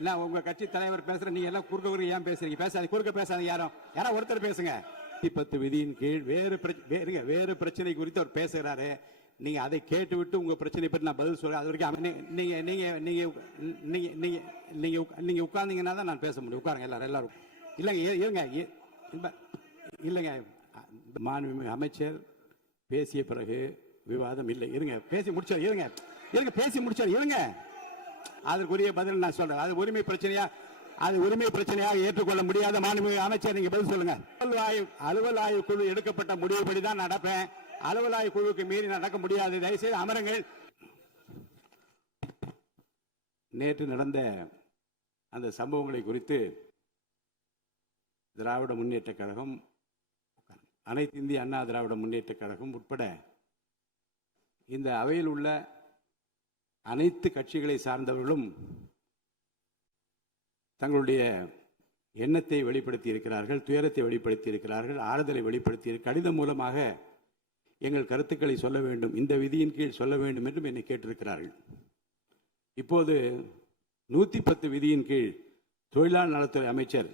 இல்ல உங்க கட்சி தலைவர் பேசுற நீங்க எல்லாம் குறுக்க ஏன் பேசுறீங்க? பேசாது, குறுக்க பேசாதீங்க. யாரோ ஒருத்தர் பேசுங்க. 10 விதியின் கீழ் வேறு பிரச்சனை குறித்து அவர் பேசுகிறாரு. நீங்க அதை கேட்டுவிட்டு உங்க பிரச்சனை பற்றி நான் பதில் சொல்றேன். அது வரைக்கும் நீங்க உட்கார்ந்தீங்கன்னா தான் நான் பேச முடியும். உட்காருங்க எல்லாரும். இல்லைங்க மாண்புமிகு அமைச்சர் பேசிய பிறகு விவாதம் இல்லை. பேசி முடிச்சார். பேசி முடிச்சார். அதற்குரிய பதில் நான் சொல்றேன். அது உரிமை பிரச்சனையாக ஏற்றுக்கொள்ள முடியாத மாண்புமிகு அமைச்சர், நீங்க பதில் சொல்லுங்க. அலுவல் ஆய்வு குழு எடுக்கப்பட்ட முடிவுபடி தான் நடப்பேன். அலுவல் ஆய்வு குழுவுக்கு மீறி நடக்க முடியாது. தயவுசெய்து அமருங்கள். நேற்று நடந்த அந்த சம்பவங்களை குறித்து திராவிட முன்னேற்ற கழகம், அனைத்து இந்திய அண்ணா திராவிட முன்னேற்ற கழகம் உட்பட இந்த அவையில் உள்ள அனைத்து கட்சிகளை சார்ந்தவர்களும் தங்களுடைய எண்ணத்தை வெளிப்படுத்தி இருக்கிறார்கள், துயரத்தை வெளிப்படுத்தி இருக்கிறார்கள், ஆறுதலை வெளிப்படுத்தி கடிதம் மூலமாக எங்கள் கருத்துக்களை சொல்ல வேண்டும், இந்த விதியின் கீழ் சொல்ல வேண்டும் என்றும் என்னை கேட்டிருக்கிறார்கள். இப்போது 110 விதியின் கீழ் தொழிலாளர் நலத்துறை அமைச்சர்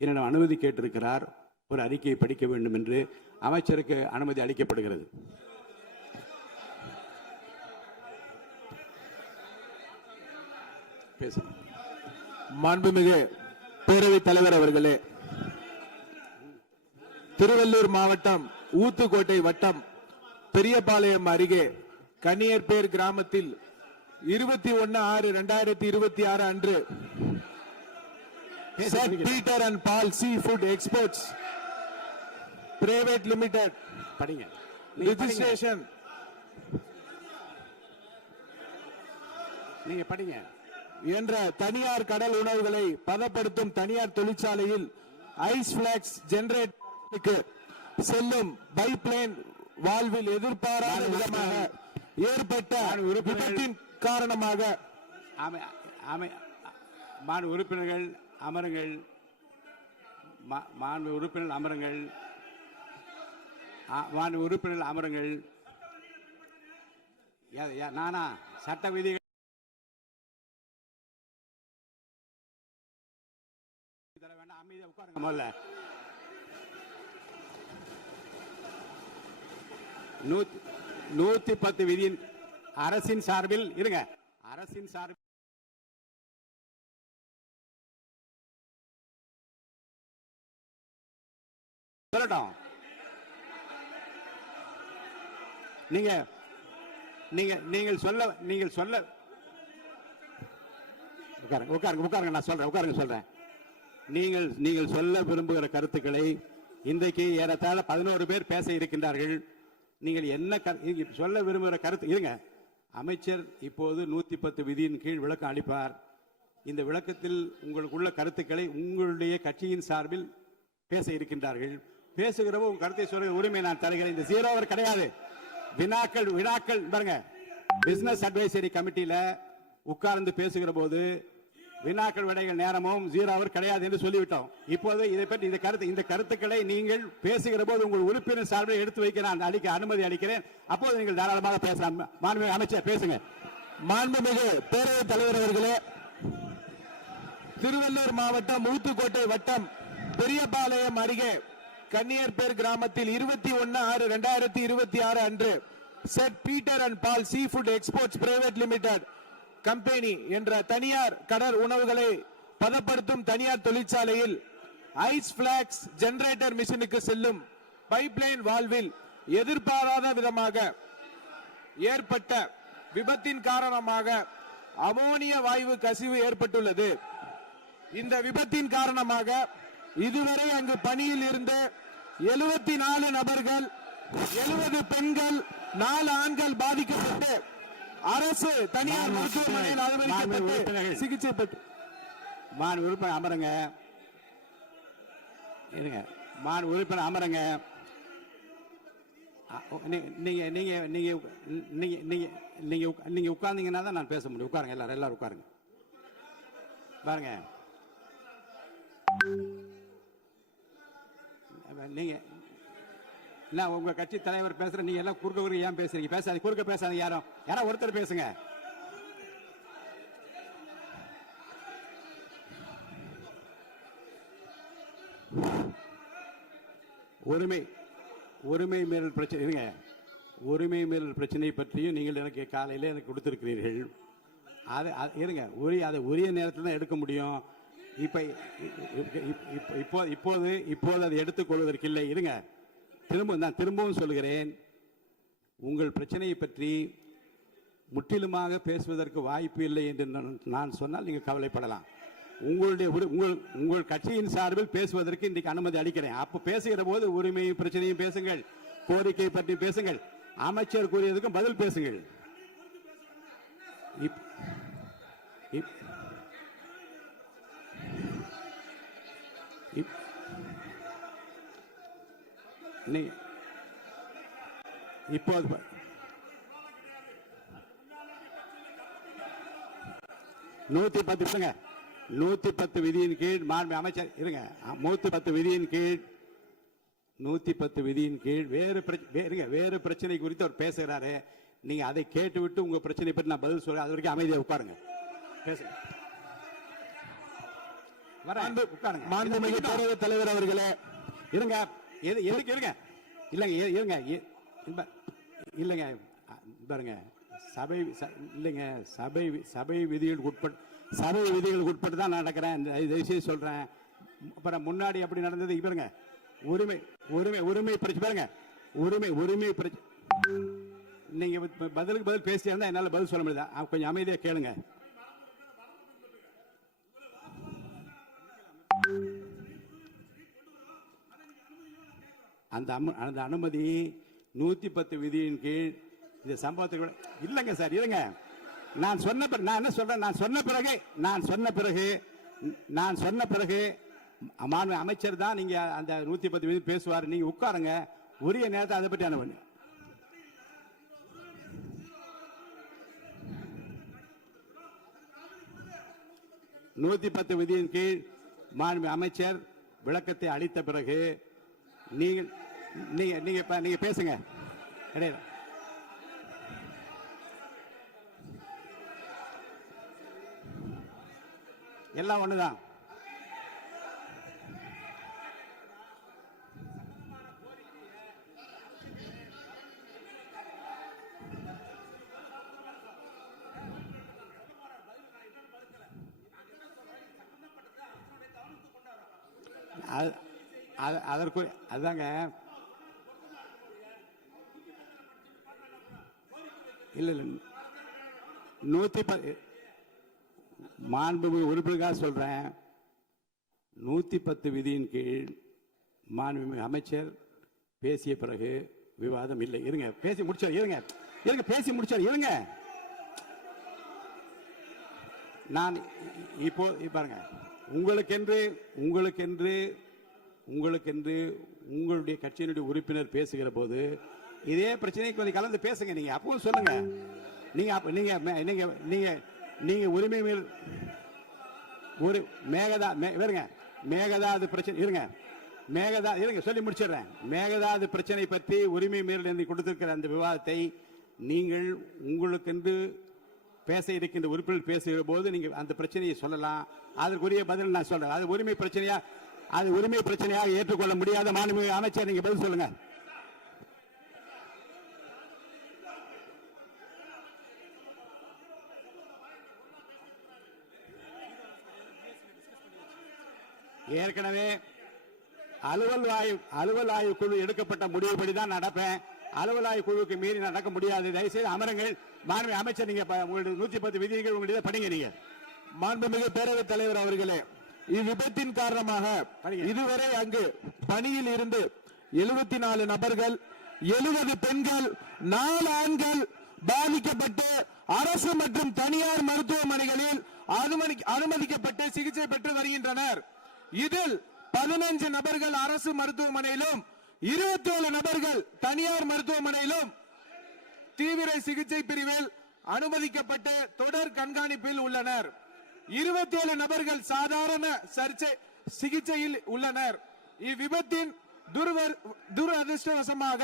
என்னிடம் அனுமதி கேட்டிருக்கிறார். ஒரு அறிக்கையை படிக்க வேண்டும் என்று அமைச்சருக்கு அனுமதி அளிக்கப்படுகிறது. மாண்புமிகு பேரவைத் தலைவர் அவர்களே, திருவள்ளூர் மாவட்டம் ஊத்துக்கோட்டை வட்டம் பெரியபாளையம் அருகே கன்னியர்பேர் கிராமத்தில் 21/6/2026 அன்று saint Peter and Paul seafood exports private limited registration நீங்க படிங்க என்ற தனியார் கடல் உணவுகளை பதப்படுத்தும் தனியார் தொழிற்சாலையில் ஐஸ் பிளாக்ஸ் ஜெனரேட்டருக்கு செல்லும் பைப்லைன் வால்வில் எதிர்பாராத விதமாக ஏற்பட்ட விபத்தின் காரணமாக உறுப்பினர்கள் அமருங்கள். உறுப்பினர்கள் அமருங்கள். நானா சட்ட விதிகள் அமைதியா உட்காருங்க. முதல்ல 110 விதியின் அரசின் சார்பில் இருங்க. அரசின் சார்பில் சொல்லட்டும். நீங்கள் சொல்ல உட்காருங்க. நான் சொல்றேன். நீங்கள் சொல்ல விரும்புகிற கருத்துக்களை இன்றைக்கு ஏறத்தாழ 11 பேர் பேச இருக்கின்றார்கள். நீங்கள் என்ன சொல்ல விரும்புகிற கருத்து இருங்க. அமைச்சர் இப்போது 110 விதியின் கீழ் விளக்கம் அளிப்பார். இந்த விளக்கத்தில் உங்களுக்குள்ள கருத்துக்களை உங்களுடைய கட்சியின் சார்பில் பேச இருக்கின்றார்கள். பேசுகிறவோ உங்க கருத்தை சொல்ற உரிமை நான் தருகிறேன். இந்த 0 அவர் கிடையாது. வினாக்கள் பாருங்க. பிசினஸ் அட்வைசரி கமிட்டியில உட்கார்ந்து பேசுகிற போது வினாக்கள் விடைகள் நேரமும் 0 அவர் கிடையாது என்று சொல்லிவிட்டோம். இப்போது இதை பற்றி இந்த கருத்துக்களை நீங்கள் பேசுகிற போது உங்கள் உறுப்பினர் சார்பில் எடுத்து வைக்க நான் அனுமதி அளிக்கிறேன். அப்போது நீங்கள் தாராளமாக பேசலாம். மாண்புமிகு அமைச்சர் பேசுங்க. மாண்புமிகு பேரவைத் தலைவர் அவர்களே, திருவள்ளூர் மாவட்டம் ஊத்துக்கோட்டை வட்டம் பெரியபாளையம் அருகே கன்னியர்பேர் கிராமத்தில் 21/6/2026 அன்று saint Peter and Paul seafood exports private limited company என்ற தனியார் கடல் உணவுகளை பதப்படுத்தும் தனியார் தொழிற்சாலையில் ஐஸ் பிளாக்ஸ் ஜெனரேட்டர் மிஷினுக்கு செல்லும் பைப்லைன் வால்வில் எதிர்பாராத விதமாக ஏற்பட்ட விபத்தின் காரணமாக அமோனிய வாயு கசிவு ஏற்பட்டுள்ளது. இந்த விபத்தின் காரணமாக இதுவரை அங்கு பணியில் இருந்த 74 நபர்கள், 70 பெண்கள், 4 ஆண்கள் பாதிக்கப்பட்டு அரசு தனியார் மருத்துவமனையில் அனுமதிக்கப்பட்டு சிகிச்சை பெற்று உறுப்பினர் அமருங்க. உறுப்பினர் அமருங்க. நீங்க உட்கார்ந்தீங்கன்னா தான் நான் பேச முடியும். உட்காருங்க. எல்லாரும் உட்காருங்க. பாருங்க, நீங்க உங்க கட்சி தலைவர் பேசுற, நீங்க எல்லாம் குறுக்க ஏன் பேசுறீங்க? பேசாது, குறுக்க பேசாதீங்க. யாரோ ஒருத்தர் பேசுங்க. உரிமை மீறல் பிரச்சனை இருங்க. உரிமை மீறல் பிரச்சனை பற்றியும் நீங்கள் எனக்கு காலையில் எனக்கு கொடுத்திருக்கிறீர்கள். இருங்க, அதை உரிய நேரத்தில் தான் எடுக்க முடியும். இப்போது அதை எடுத்துக்கொள்வதற்கு இல்லை. இருங்க, நான் திரும்பவும் சொல்கிறேன், உங்கள் பிரச்சனையை பற்றி முற்றிலுமாக பேசுவதற்கு வாய்ப்பு இல்லை என்று நான் சொன்னால் நீங்கள் கவலைப்படலாம். உங்கள் கட்சியின் சார்பில் பேசுவதற்கு இன்றைக்கு அனுமதி அளிக்கிறேன். அப்ப பேசுகிற போது உரிமையும் பிரச்சனையும் பேசுங்கள், கோரிக்கை பற்றி பேசுங்கள், அமைச்சர் கூறியதுக்கும் பதில் பேசுங்கள். இப்போது 110 விதியின் கீழ் மாண்பு அமைச்சர் இருங்க. 110 விதியின் கீழ் 110 விதியின் கீழ் வேறு பிரச்சனை குறித்து அவர் பேசுகிறாரு. நீங்க அதை கேட்டுவிட்டு உங்க பிரச்சனை பற்றி நான் பதில் சொல்றேன். அது வரைக்கும் அமைதியா உட்காருங்க, பேசுங்க. மாண்புமிகு பேரவைத் தலைவர் அவர்களே, இருங்க. எதுக்கு இருங்க? இல்லைங்க இல்லைங்க பாருங்க, சபை விதிகளுக்கு உட்பட்டு தான் நடக்கிறேன். தயவுசெய்து சொல்றேன். அப்புறம் முன்னாடி அப்படி நடந்தது பாருங்க. உரிமை பிரச்சனை பாருங்க. உரிமை பிரச்சனை நீங்க பதிலுக்கு பதில் பேசியா இருந்தா என்னால பதில் சொல்ல முடியாது. கொஞ்சம் அமைதியா கேளுங்க. அந்த அனுமதி 110 விதியின் கீழ் இந்த சம்பவத்துக்கு இல்லைங்க சார். இருங்க, நான் என்ன சொல்றேன், நான் சொன்ன பிறகு அமைச்சர் தான் நீங்க அந்த 110 விதி பேசுவார். நீங்க உட்காருங்க, உரிய நேரத்தை அதை பற்றி அனுமதி. நூத்தி 10 விதியின் கீழ் மாண்பு அமைச்சர் விளக்கத்தை அளித்த பிறகு நீங்க பேசுங்க. எல்லாம் ஒண்ணுதான். அதற்கு அதாங்க இல்ல 110 மாண்புமிகு உறுப்பினருக்காக சொல்றேன். 110 விதியின் கீழ் மாண்புமிகு அமைச்சர் பேசிய பிறகு விவாதம் இல்லை. இருங்க, பேசி முடிச்சார். பேசி முடிச்சார். இருங்க, நான் இப்போ பாருங்க, உங்களுக்கென்று உங்களுடைய கட்சியினுடைய உறுப்பினர் பேசுகிற போது இதே பிரச்சனை கொஞ்சம் கலந்து பேசுங்க. நீங்க அப்பவும் சொல்லுங்க. நீங்க உரிமை மேல் ஒரு மேகதாது பிரச்சனை இருங்க சொல்லி முடிச்சிடுறேன். மேகதாது பிரச்சனை பற்றி உரிமை மீறல் கொடுத்திருக்கிற அந்த விவாதத்தை நீங்கள் உங்களுக்கென்று பேச இருக்கின்ற உறுப்பினர் பேசுகிற போது நீங்க அந்த பிரச்சனையை சொல்லலாம். அதற்குரிய பதில் நான் சொல்றேன். அது உரிமை பிரச்சனையாக ஏற்றுக்கொள்ள முடியாத மாண்புமிகு அமைச்சர், நீங்க பதில் சொல்லுங்க. ஏற்கனவே அலுவல் ஆய்வு குழு எடுக்கப்பட்ட முடிவுபடிதான் நடப்பேன். அலுவல் ஆய்வு குழுவுக்கு மீறி நடக்க முடியாது. தயவுசெய்து அமருங்கள். மாண்புமிகு அமைச்சர், நீங்க உங்களுடைய 110 விதிகள் உங்களுடைய படிங்க. நீங்க மாண்புமிகு பேரவைத் தலைவர் அவர்களே, இவ்விபத்தின் காரணமாக இதுவரை அங்கு பணியில் இருந்து 74 நபர்கள், 70 பெண்கள், 4 ஆண்கள் பாதிக்கப்பட்டு அரசு மற்றும் தனியார் மருத்துவமனைகளில் அனுமதிக்கப்பட்டு சிகிச்சை பெற்று வருகின்றனர். இதில் 15 நபர்கள் அரசு மருத்துவமனையிலும் 27 நபர்கள் தனியார் மருத்துவமனையிலும் தீவிர சிகிச்சை பிரிவில் அனுமதிக்கப்பட்டு தொடர் கண்காணிப்பில் உள்ளனர். 27 நபர்கள் சாதாரண சிகிச்சையில் உள்ளனர். இவ்விபத்தின் துரதிருஷ்டவசமாக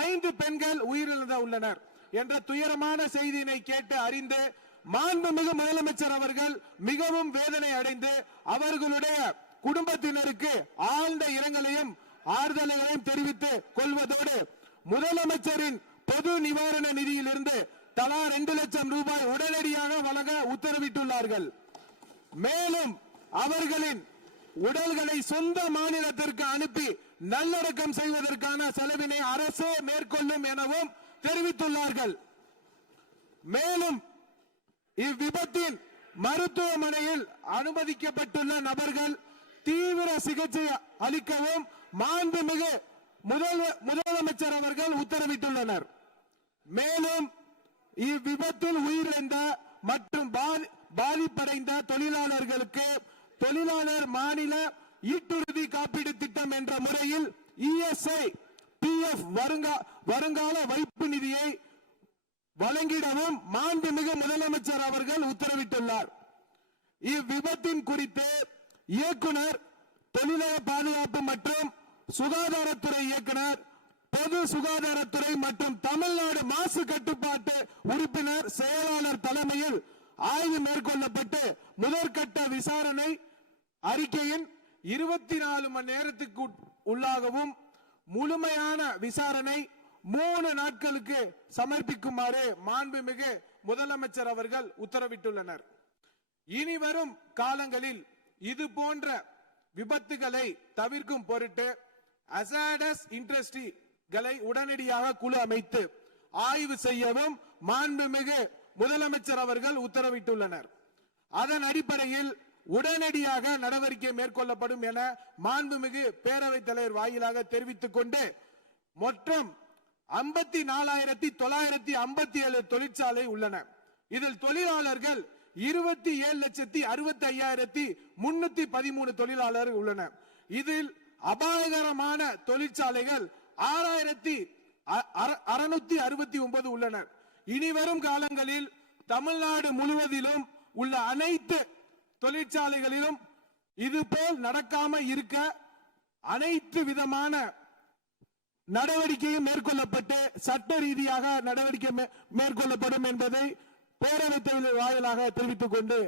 5 பெண்கள் உயிரிழந்து உள்ளனர் என்ற துயரமான செய்தியினை கேட்டு அறிந்து மாண்புமிகு முதலமைச்சர் அவர்கள் மிகவும் வேதனை அடைந்து அவர்களுடைய குடும்பத்தினருக்கு ஆழ்ந்த இரங்கலையும் ஆறுதல்களையும் தெரிவித்துக் கொள்வதோடு முதலமைச்சரின் பொது நிவாரண நிதியிலிருந்து தலா 2 லட்சம் ரூபாய் உடனடியாக வழங்க உத்தரவிட்டுள்ளார்கள். மேலும் அவர்களின் உடல்களை சொந்த மாநிலத்திற்கு அனுப்பி நல்லடக்கம் செய்வதற்கான செலவினை அரசே மேற்கொள்ளும் எனவும் தெரிவித்துள்ளார்கள். மேலும் இவ்விபத்தின் மருத்துவமனையில் அனுமதிக்கப்பட்டுள்ள நபர்கள் தீவிர சிகிச்சை அளிக்கவும் மாண்புமிகு முதலமைச்சர் அவர்கள் உத்தரவிட்டுள்ளனர். மேலும் இவ்விபத்தில் உயிரிழந்த மற்றும் பாதிப்படைந்த தொழிலாளர்களுக்கு தொழிலாளர் மாநில ஈட்டுறுதி காப்பீடு திட்டம் என்ற முறையில் ESI PF வருங்கால வைப்பு நிதியை வழங்கிடவும் மாண்புமிகு முதலமைச்சர் அவர்கள் உத்தரவிட்டுள்ளார். இவ்விபத்தின் குறித்து இயக்குனர் தொழிலாள பாதுகாப்பு மற்றும் சுகாதாரத்துறை இயக்குனர் பொது சுகாதாரத்துறை மற்றும் தமிழ்நாடு மாசு கட்டுப்பாட்டு உறுப்பினர் செயலாளர் தலைமையில் ஆய்வு மேற்கொள்ளப்பட்டு முதற்கட்ட விசாரணை அறிக்கையின் 24 மணி நேரத்துக்கு உள்ளாகவும் முழுமையான விசாரணை 3 நாட்களுக்கு சமர்ப்பிக்குமாறு மாண்புமிகு முதலமைச்சர் அவர்கள் உத்தரவிட்டுள்ளனர். இனி வரும் காலங்களில் இது போன்ற விபத்துகளை தவிர்க்கும் பொருட்டு அசாடஸ் இண்டஸ்ட்ரிகளை உடனடியாக குழு அமைத்து ஆய்வு செய்யவும் மாண்புமிகு முதலமைச்சர் அவர்கள் உத்தரவிட்டுள்ளனர். அதன் அடிப்படையில் உடனடியாக நடவடிக்கை மேற்கொள்ளப்படும் என மாண்புமிகு பேரவைத் தலைவர் வாயிலாக தெரிவித்துக் கொண்டு மொத்தம் 54,957 தொழிற்சாலை உள்ளன. இதில் தொழிலாளர்கள் 27,65,313 தொழிலாளர்கள் உள்ளனர். இதில் அபாயகரமான தொழிற்சாலைகள் 6,669 உள்ளனர். இனிவரும் காலங்களில் தமிழ்நாடு முழுவதிலும் உள்ள அனைத்து தொழிற்சாலைகளிலும் இதுபோல் நடக்காமல் இருக்க அனைத்து விதமான நடவடிக்கையும் மேற்கொள்ளப்பட்டு சட்ட ரீதியாக நடவடிக்கை மேற்கொள்ளப்படும் என்பதை பேரவைத் தலைவர் வாயிலாக தெரிவித்துக் கொண்டு